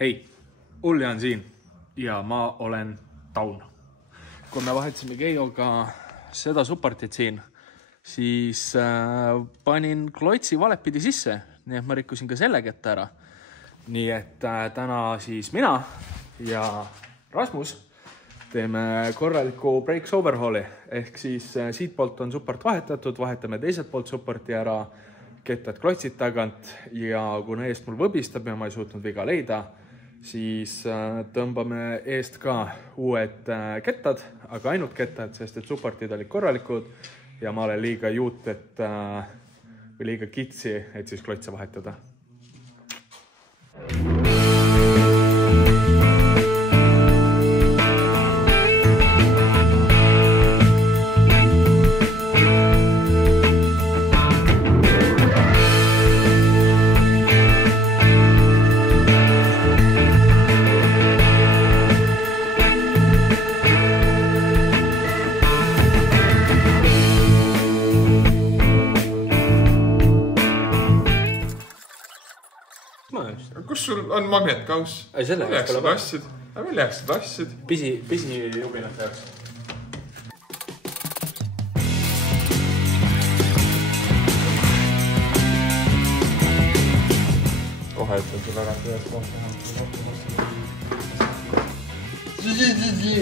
Hei, Ulli on siin ja ma olen Taun. Kui me vahetasime Keijoga seda supportit siin, siis panin klotsi valepidi sisse, nii et ma rikkusin ka selle ketta ära. Nii et täna siis mina ja Rasmus teeme korraliku breaks overhauli, ehk siis siit poolt on support vahetatud, vahetame teiselt poolt supporti ära, kettad klotsid tagant ja kuna eest mul võbistab ja ma ei suutnud viga leida, siis tõmbame eest ka uued kettad, aga ainult kettad, sest et supportid olid korralikud ja ma olen liiga juut, või liiga kitsi, et siis klotse vahetada. Kus sul on magnetkauss? Meil jääksid asjad. Pisi jubinat jääks. Kohe ütlen sulle ära, et ühes kohta.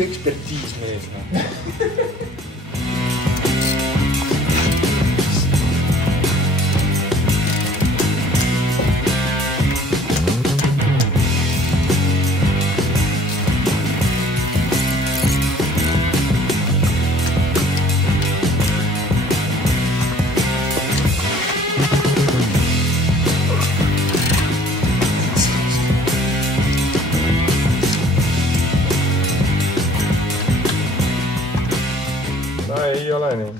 Ekspertiis mees. Ei ole nii.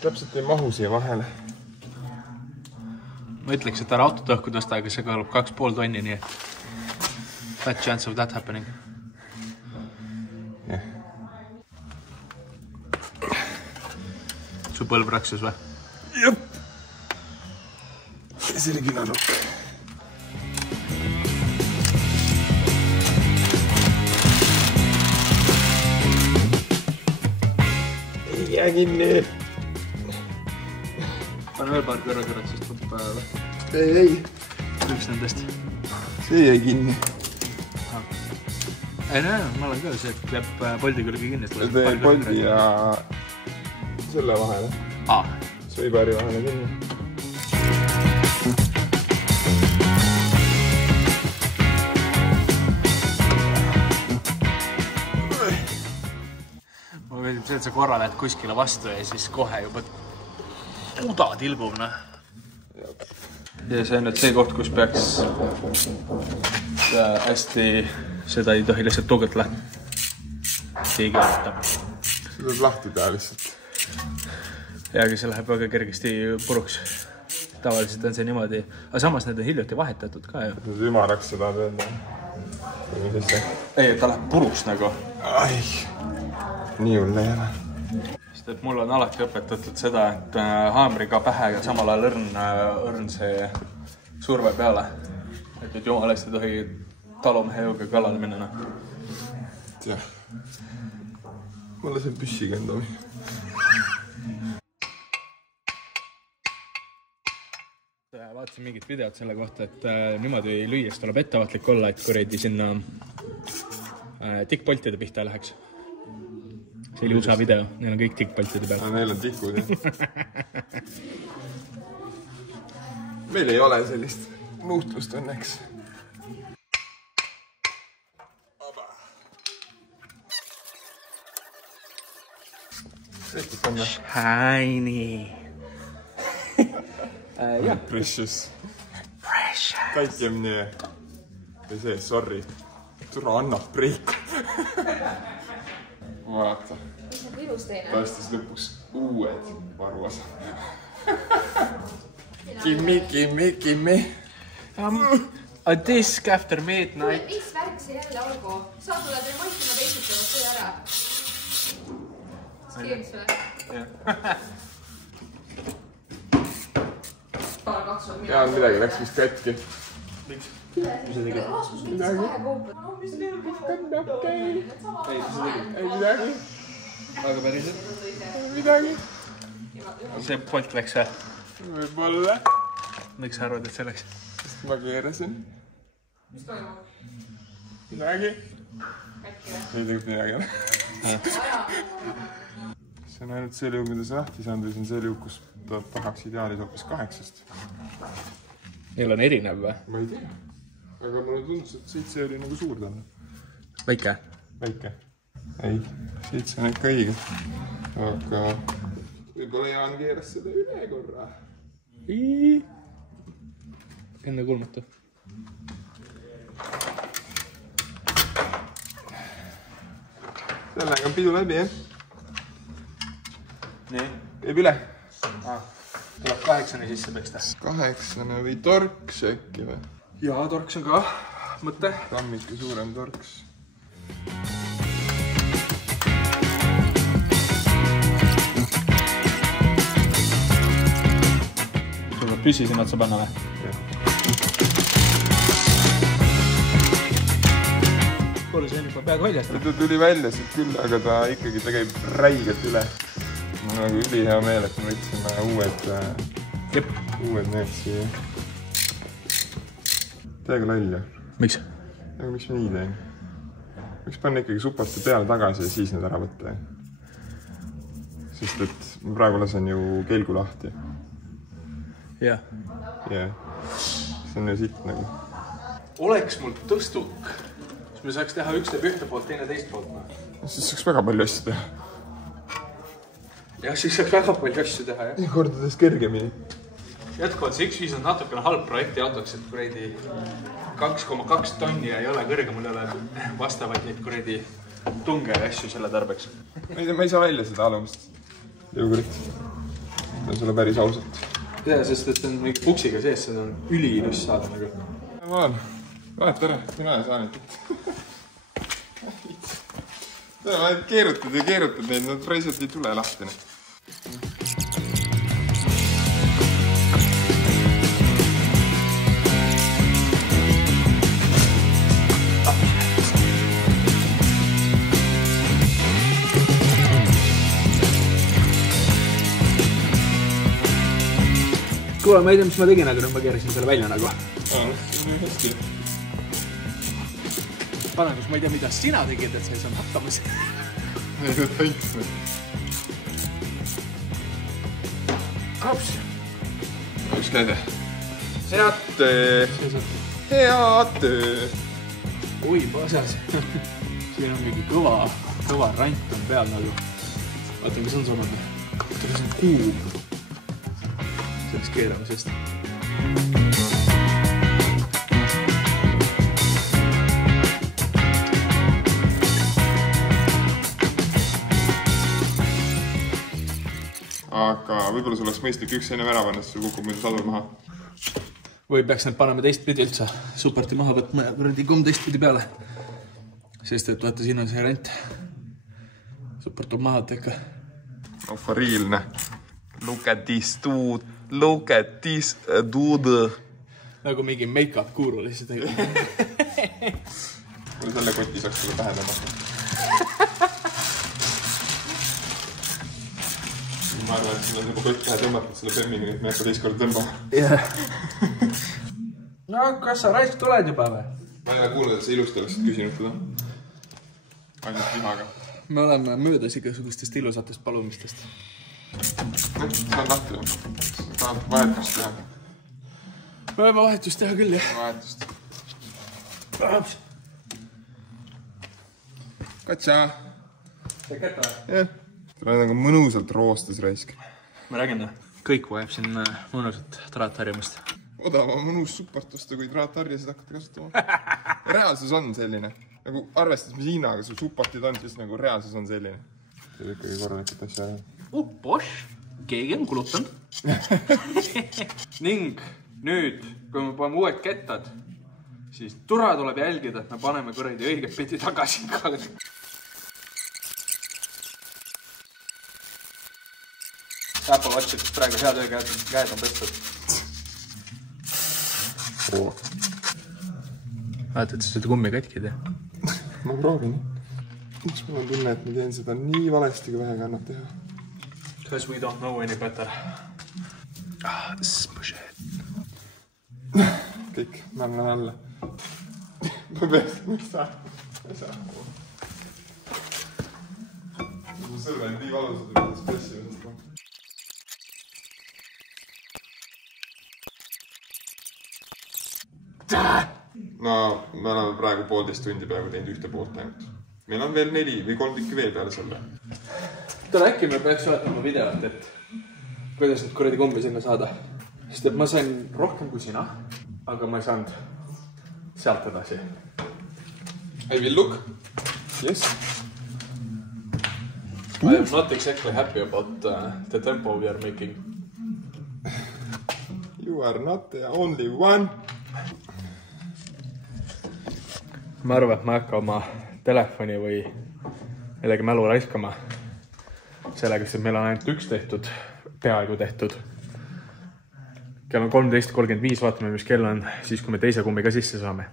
Täpselt ei mahu siia vahele. Ma ütleks, et ära autot õhku tõsta, aga see kõlub 2,5 tonni, nii fat chance of that happening. Yeah. Su põlv raksus või? Jep. See oli kinanukk. Jää kinni. Pane veel paar kõrvad, sest võtab päeva. Ei. Üks nendest. See jäi kinni. Ei, ma olen ka see, et jääb poldi külge kinni. Tee poldi ja selle vahele. Sõibari vahele kinni. See, et sa korra lähed kuskile vastu ja siis kohe juba puda tilbub. Ja see on nüüd see koht, kus peaks hästi, seda ei tohi lihtsalt tuugelt läht. Keegi võtab. See tuleb lahti teha lihtsalt. Ja aga see läheb väga kergesti puruks. Tavaliselt on see niimoodi. Aga samas need on hiljuti vahetatud ka ju. Nüüd ümaraks seda öelda. Ei, ta läheb puruks nagu. Ai. Nii hull ei ole. Sest et mul on alati õpetatud seda, et haamriga pähe ja samal ajal õrn see surve peale. Et jumal eest ei tohi talumehe jõuga kallale minna. Jah. Ma lasen püssiga endami. Vaatasin mingit videot selle kohta, et niimoodi lüües tuleb ettevaatlik olla, et kuredi sinna tikkpoltide pihta läheks. See oli USA video, neil on kõik tikkpoltide peal. Neil on tikud, jah. Meil ei ole sellist nuhtlust õnneks. Shiny. Precious. Kaikemine. Või see, sorry. Tura annab breiku. Vaata. Päästis lõpuks uued varuosa. Kimmi. A disc after midnight. Mis värk see jälle olgu? Sa tuled remontima teisutavad see ära. Skeems või? Ja midagi läks vist kätki. Miks? Mis sa tegid? Midagi. Ei, mis sa tegid? Ei midagi. Aga päriselt? Midagi. See polt läks või? Võibolla. Miks sa arvad, et see läks? Sest ma keerasin. Midagi. Ei tegelikult midagi ole. See on ainult see liug, mida sa lahti saanud või see on see liug, kus ta tahaks ideaalis hoopis 8. Neil on erinev või? Ma ei tea. Aga mulle tundus, et 7 oli nagu suur talle. Väike? Väike. Ei, 7 on ikka õige. Aga võib-olla Jaan keeras seda üle korra. Enne kulmatu. Sellega on pidu läbi, jah? Nii? Käib üle. Tuleb 8 sisse peksta. 8 või torks äkki või? Jaa, torks on ka mõte. Tammike suurem torks. Sul peab püsi sinna otsa panna või? Kuule, see on juba peaaegu väljast. Ta tuli välja siit küll, aga ta ikkagi käib räigelt üle. Mul on nagu ülihea meel, et me võtsime uued need siia. Täiega lolja. Miks? Aga miks me nii teen? Miks panna ikkagi supporti peale tagasi ja siis need ära võtta? Sest et ma praegu lasen ju kelgu lahti. Jah. Jah. See on ju sitt nagu. Oleks mul tõstuk, siis me saaks teha üks teeb ühte poolt, teine teist poolt. Siis saaks väga palju asju teha. Jah, siis saaks väga palju asju teha, jah. Ja kordades kergemini. Jätkuvalt see X5 on natukene halb projekti autoks, et kuredi 2,2 tonni ei ole kõrge, mul ei ole vastavaid neid kuredi tunge ja asju selle tarbeks. Ma ei saa välja seda alumist jõukurit. See on sulle päris ausalt. Ja, sest et see on mingi puksiga sees, seda on üliilus saada nagu. Ma olen. Vahet ära, mina ei saa neid. Ma keerutad ja keerutad neid, nad raisalt ei tule lahti. Kuule, ma ei tea, mis ma tegin, aga nüüd ma keerasin selle välja nagu. See on hästi. Parangus, ma ei tea, mida sina tegid, et sa ei saanud hakkama siin. Ei saa tänks. Kaps. Üks käide. Head töö. Head töö. Oi, pasas. Siin on mingi kõva rant on peal nagu. Vaatan, kas on saanud. See on kuum. Selleks keeramisest. Aga võib-olla sul oleks mõistlik üks enne ära panna, sest sul kukub muidu sadur maha. Või peaks need panema teistpidi üldse. Superti maha võtma ja kuradi kumm teistpidi peale. Sest et vaata, siin on see rent. Supert tuleb maha ikka. No for real, ne. Look at this dude. Look at this dude. Nagu mingi make-up guru lihtsalt. Mulle selle koti saaks sulle pähe tõmmata. Ma arvan, et sul on juba kott pähe tõmmatud selle bemmini, et me ei hakka teist korda tõmbama. Jah. No, kas sa raisk tuled juba või? Ma ei ole kuulnud, et sa ilusti oleksid küsinud teda. Ainult vihaga. Me oleme möödas igasugustest ilusatest palumistest. See on lahti ju. Tahad vahetust teha. Me võime vahetust teha küll, jah. Vahetust. Katsa. See kätta või? Jah. Ta on nagu mõnusalt roostes raisk. Ma räägin, kõik vajab siin mõnusat traatharjumust. Odava mõnus support osta, kui traatharjasid hakkate kasutama. Reaalsus on selline. Nagu arvestades, mis hinnaga sul supportid on, siis nagu reaalsus on selline. See on ikkagi korralikult asja ära. Bosh, keegi on kulutanud. Ning nüüd, kui me paneme uued kettad, siis tura tuleb jälgida, et me paneme kuradi õiget pidi tagasi. Apple Watchid praegu hea töö käed on pestud. vaata, et sa seda kummi katki tee. Ma proovin. Miks mul on tunne, et ma teen seda nii valesti, kui vähega annab teha? Because we don't know any better. Smushit. Kõik, ma annan alla. Ma peaks, ma ei saa. Mu sõrve on nii valusad, et ma pressi võtta. No, me oleme praegu 1,5 tundi peaaegu teinud ühte poolt ainult. Meil on veel 4 või 3 tükki veel peale selle. Tule äkki me peaks vaatama videot, et kuidas nüüd kuradi kombi sinna saada. Sest et ma sain rohkem kui sina, aga ma ei saanud sealt edasi. I will look. Yes. I am not exactly happy about the tempo we are making. You are not the only one. Ma arvan, et ma hakka oma telefoni või millegi mälu raiskama sellega, sest meil on ainult üks tehtud, peaaegu tehtud. Kell on 13.35, vaatame, mis kell on siis, kui me teise kummi ka sisse saame.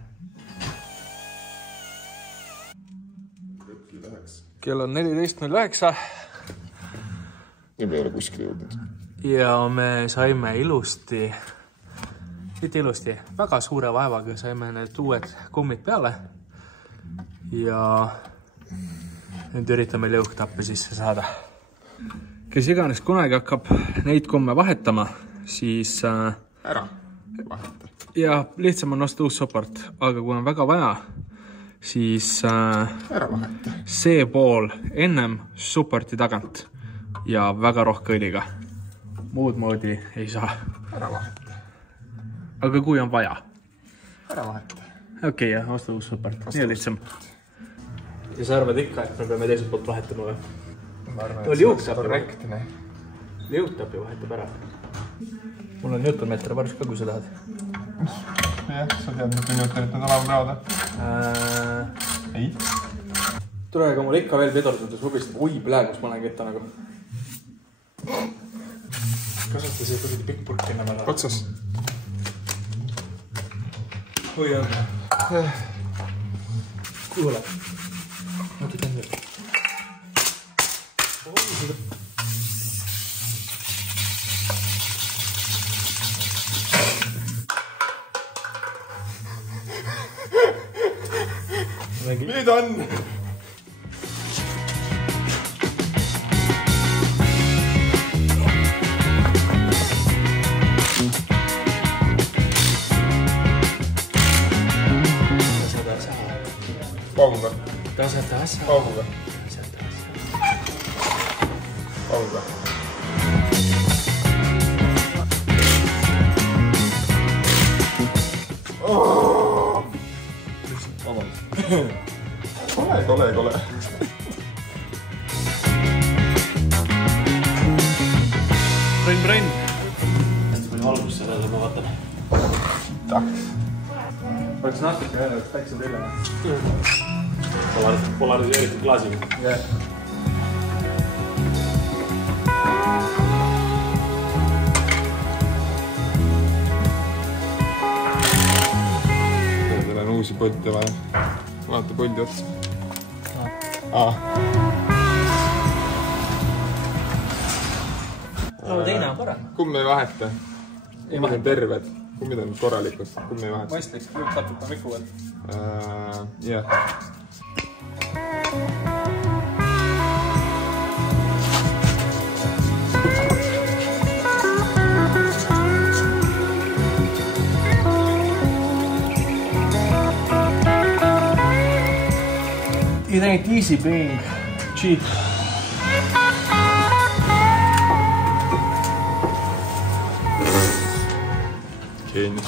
Kell on 14.09. Ei ole kuskil jõudnud. Ja me saime ilusti, väga suure vaevaga saime need uued kummid peale. Ja nüüd üritame lõuktappi sisse saada. Kes iganes kunagi hakkab neid kumme vahetama, siis ära vaheta. Ja lihtsam on osta uus support, aga kui on väga vaja, siis ära vaheta. See pool ennem supporti tagant ja väga rohke õliga. Muud moodi ei saa. Ära vaheta. Aga kui on vaja? Ära vaheta. Okei, jah, osta uus support. Nii lihtsam. Ja sa arvad ikka, et me peame teiselt poolt vahetama või? Ma arvan, et see on korrektne. Liugtapi vahetab ära. Mul on Newton-meeter varus ka, kui sa tahad. Jah, sa tead, mitu Newtonit on olema praada? Ei. Tule, aga mul ikka veel pidordades hubistab. Oi, plägus ma olen ketta nagu. Kasvata see kuidagi pikk purk enne veel. Otsas. Oi, on. Kuule. Mõtled enda. Nüüd on! Pauguga. Tasa. Pauguga. Pauguga. Kole. Brenn. Hästi palju valgus sellele, ma vaatan. Taks. Oleks natuke veel, et väiksem teile. Polariseeritud klaasiga. Jah. Teil on uusi põlde vaja. Vaata põldi otsa. No, teine on parem. Kumm ei vaheta. Kummid on terved. Kummid on korralikud. Kumm ei vaheta. Mõistliks, lõptatult on miku veel. Jah. It ain't easy being cheap. Geenius.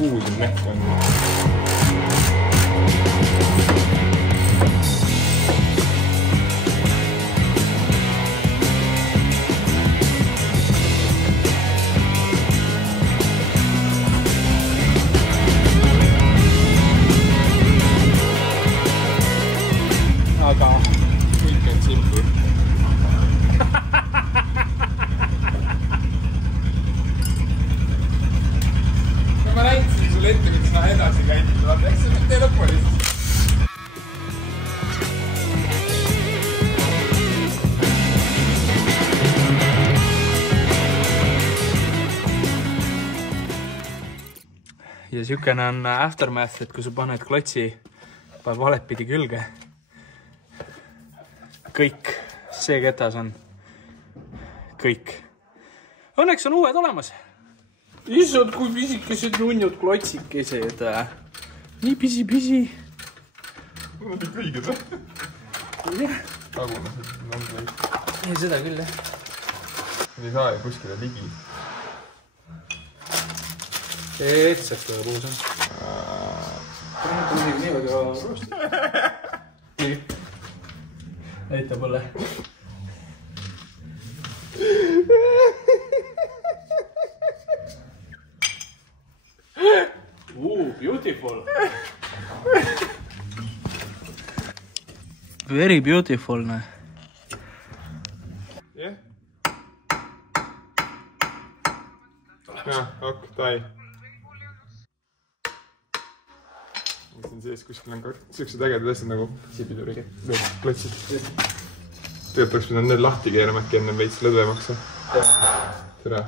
Uusi näkku on. Aga kõik on simple. Ma näitasin sulle ette, kui sina edasi käidid. Eks see tee lõppu oli. Ja siukene on aftermath, et kui sa paned klotsi valepidi külge. Kõik. See ketas on. Kõik. Õnneks on uued olemas. Issand, kui pisikesed nunjud klotsikesed. Nii pisi. Nad on kõik õiged või? Jah. Tagunes. Ja seda küll, jah. Ei saa ju kuskile ligi. Eetsaks tuleb uus on. Praegu on nii väga roost. Näita mulle. Beautiful. Very beautiful, ne? Jah. Jah, ok, tai. Siin sees kuskil on ka siuksed ägedad asjad nagu sipiduriga. Klotsid. Tegelikult oleks pidanud need lahti keerama, äkki enne veits lõdvemaks. Tere.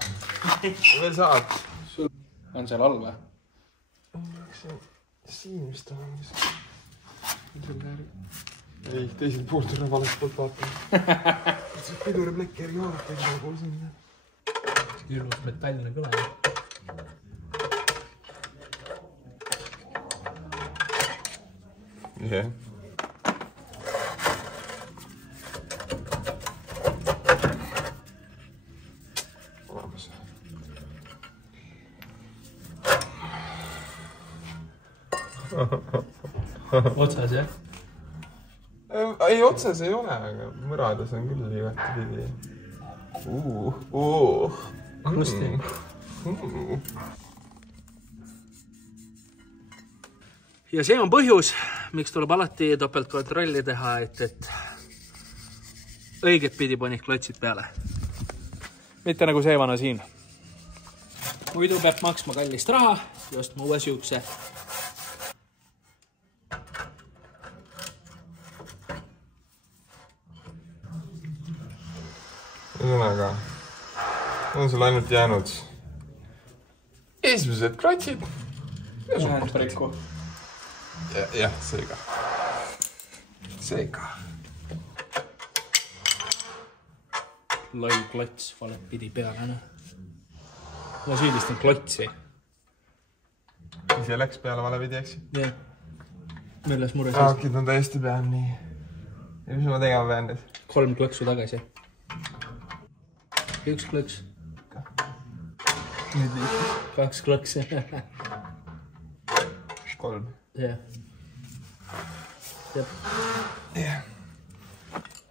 Veel saab. On seal all või? Siin vist on. Ei, teisel pool tuleb valest poolt vaatama. See piduri plekki järgi vaadata, ei pool siin. Hirmus metalline kõle. Jah. Olemas. Otsas, jah? Ei, otsas ei ole, aga mõrades on küll igati pidi. Krusti. Ja see on põhjus, miks tuleb alati topeltkontrolli teha, et õiget pidi panid klotsid peale. Mitte nagu see vana siin. Muidu peab maksma kallist raha ja ostma uue siukse. Ühesõnaga, on sul ainult jäänud esimesed klotsid ja supportid. Jah, seega. Loll klots valet pidi peale. Ma süüdistan klotsi. Ise läks peale vale pidi, eks? Jah. Milles mures? Haakid on täiesti peal nii. Ja mis ma tegema pean nüüd? 3 klõksu tagasi. 1 klõks. 2 klõks. 3. Jah. Jah.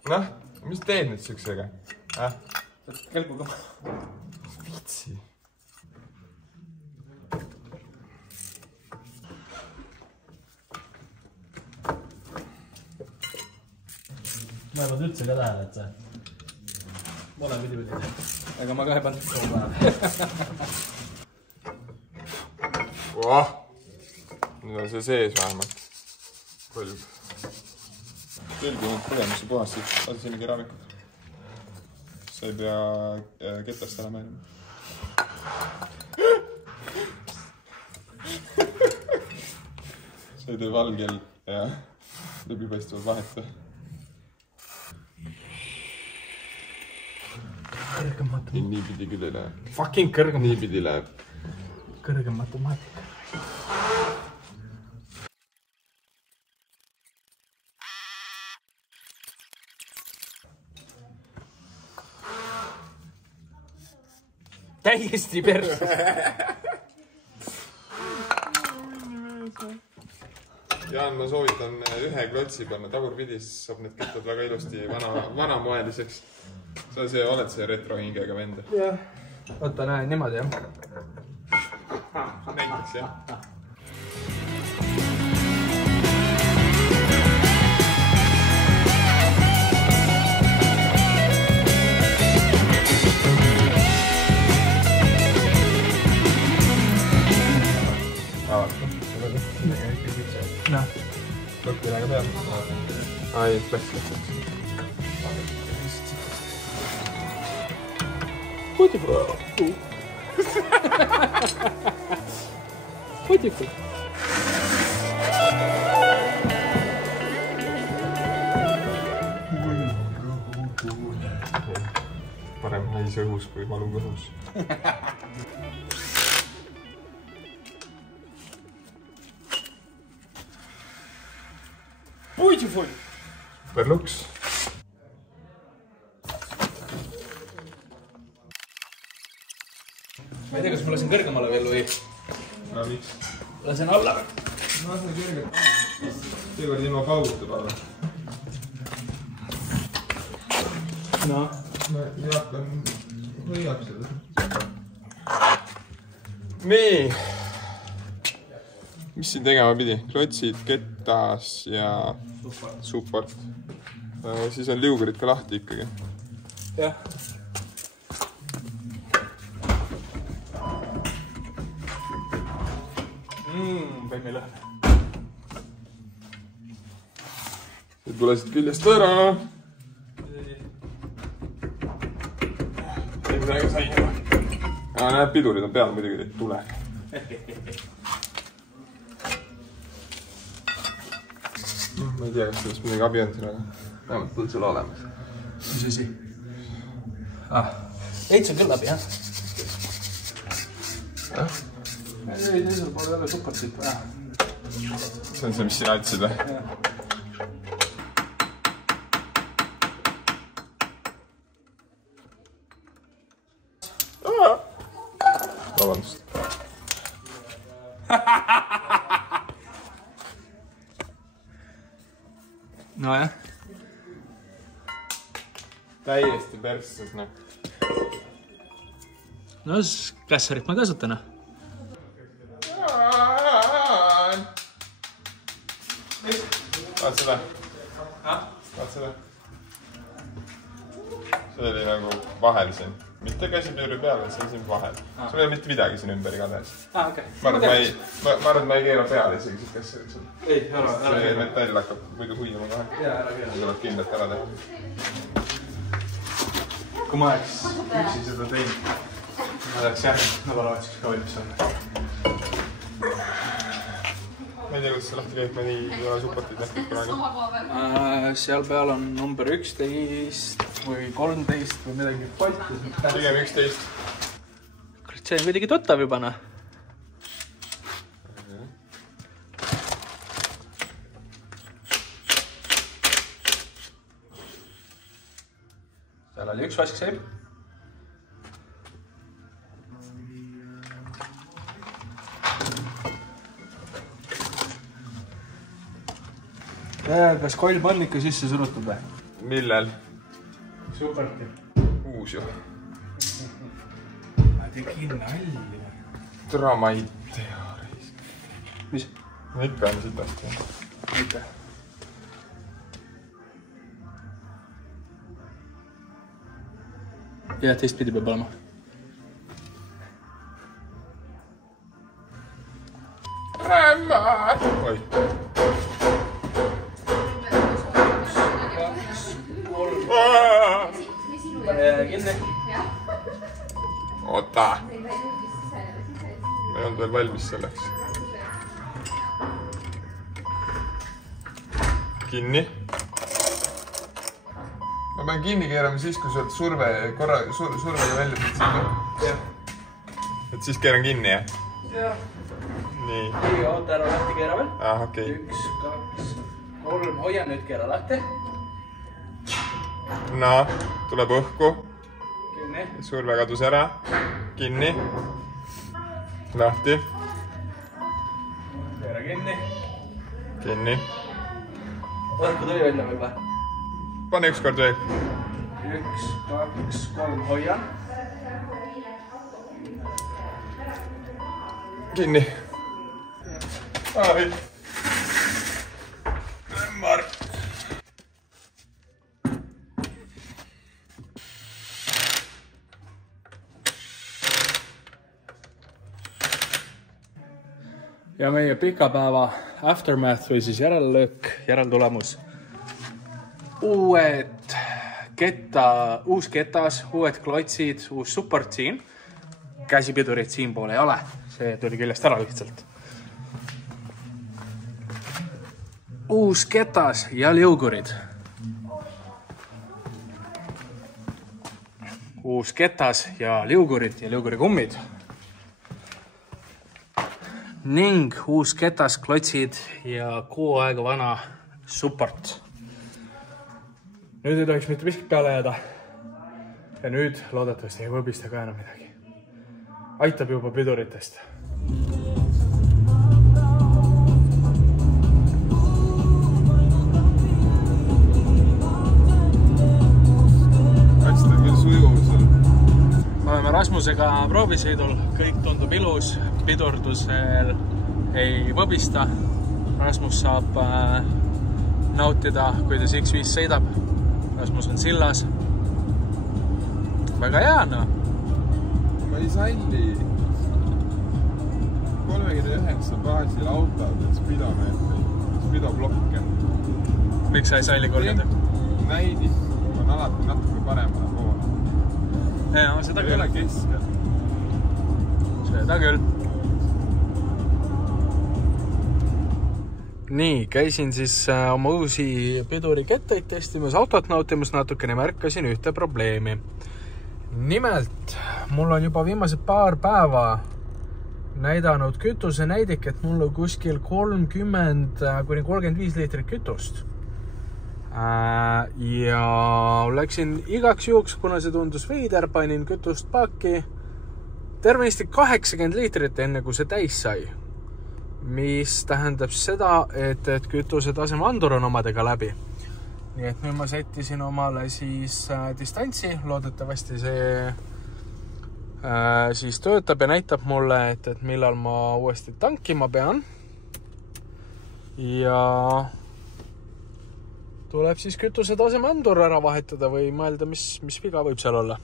Noh, mis teed nüüd süksega? Kelpuga. Vitsi. Ma ei pannud üldse ka tähele, et see mole pidi. Aga ma ka ei pannud. Nüüd on see sees vähemalt. Kolb. Külgi on põlemisse puhast, siis lasi sinna keraamikut. Sa ei pea ketast ära määrima. Sa ei tee valgel ja läbipaistuvad vaheta. Kõrgem matemaatika. Nii pidi küll ei lähe. Fucking kõrgem. Nii pidi läheb. Kõrgem matemaatika. Täiesti perse. Jaan, ma soovitan ühe klotsi panna tagurpidi, siis saab need kettad väga ilusti vanamoeliseks. Sa oled see retrohingega vend. Jah. Oota, näe, niimoodi, jah? Näiteks, jah. avata. Noh. Lõppkirjaga peal. Ai, läks. Beautiful. Parem hais õhus kui valu kõhus. Beautiful. Super luks. Ma ei tea, kas ma lasen kõrgemale veel või? No miks? Lasen alla. Ma lasen kõrgelt. Seekord ilma pauguta palun. No. Jaak on hoiab seda. Nii. Mis siin tegema pidi? Klotsid, kettas ja support. Siis on liugurid ka lahti ikkagi. Jah. Võime lõhne. Need tulesid küljest ära. Ei midagi sai. Näed, pidurid on peal muidugi, et tule. Ma ei tea, kas sellest midagi abi on siin, aga vähemalt on sul olemas. Mis asi? Eits on küll läbi, jah? Ei, teisel pool ei ole supportit vaja. See on see, mis sina ütlesid või? Vabandust. No jah. Täiesti persses, noh. No siis kässarit ma kasutan. Vaat seda? Vaat seda? See oli nagu vahel siin. Mitte käsipiduri peal, see oli siin vahel. Sul ei ole mitte midagi siin ümber igatahes. Okei. Ma arvan, et ma ei keera peale isegi siis kässarit sul. Ei, ära see metall hakkab muidu huiuma kohe. Jaa, ära keera. Tuleb kindlalt ära teha. Kui ma oleks üksi seda teinud, ma oleks jah, nädalavahetuseks ka valmis saanud. Ma ei tea, kuidas see lahti käib, ma ei ole supportid nähtud praegu. Seal peal on number 11 või 13 või midagi Baltis. Pigem 11. Kurat, see on kuidagi tuttav juba, noh. Seal oli üks vaskseip. Kas kolm on ikka sisse surutud või? Millel? Superti. Uus ju. Ma tegin nalli. Türa ma ei tea. Mis? No ikka on sitast. Aitäh. Ja teistpidi peab olema. Oi. Pane kinni. Oota. Ma ei olnud veel valmis selleks. Kinni. Ma pean kinni keerama siis, kui sealt survega välja siin. Et siis keeran kinni, jah? Jah. Nii. Nii, oota ära lahti keera veel. Okei. 1, 2, 3. Hoia nüüd keera lahti. No, tuleb õhku. Kinni. Surve kadus ära. Kinni. Lahti. Keera kinni. Kinni. Õhku tuli välja võib või? Pane üks kord veel. 1, 2, 3. Hoian. Kinni. Ai. Rämmar. ja meie pika päeva aftermath või siis järellöök, järeltulemus. Uus ketas, uued klotsid, uus support siin. Käsipidurid siin pool ei ole, see tuli küljest ära lihtsalt. Uus ketas ja liugurid. Uus ketas ja liugurikummid. Ning uus ketas, klotsid ja kuu aega vana support. Nüüd ei tohiks mitte miskit peale jääda. Ja nüüd loodetavasti ei võbista ka enam midagi. Aitab juba piduritest. Hästi on küll sujuvusel. Me oleme Rasmusega proovisõidul, kõik tundub ilus, pidurdusel ei võbista. Rasmus saab nautida, kuidas X5 sõidab. Rasmus on sillas. Väga hea, no. Ma ei salli 39 baasil autod, et spidoblokke. Miks sa ei salli 30? Näidis on alati natuke paremale poole. Ja, seda küll. Ei ole keskel. Seda küll. Nii, käisin siis oma uusi piduriketteid testimas, autot nautimus natukene, märkasin ühte probleemi. Nimelt, mul on juba viimased paar päeva näidanud kütuse näidik, et mul on kuskil 30–35 liitrit kütust. Ja läksin igaks juhuks, kuna see tundus veider, panin kütust paaki tervenisti 80 liitrit enne, kui see täis sai. Mis tähendab seda, et kütuse taseme andur on omadega läbi. Nii et nüüd ma settisin omale siis distantsi, loodetavasti see siis töötab ja näitab mulle, et millal ma uuesti tankima pean. Ja tuleb siis kütuse taseme andur ära vahetada või mõelda, mis viga võib seal olla.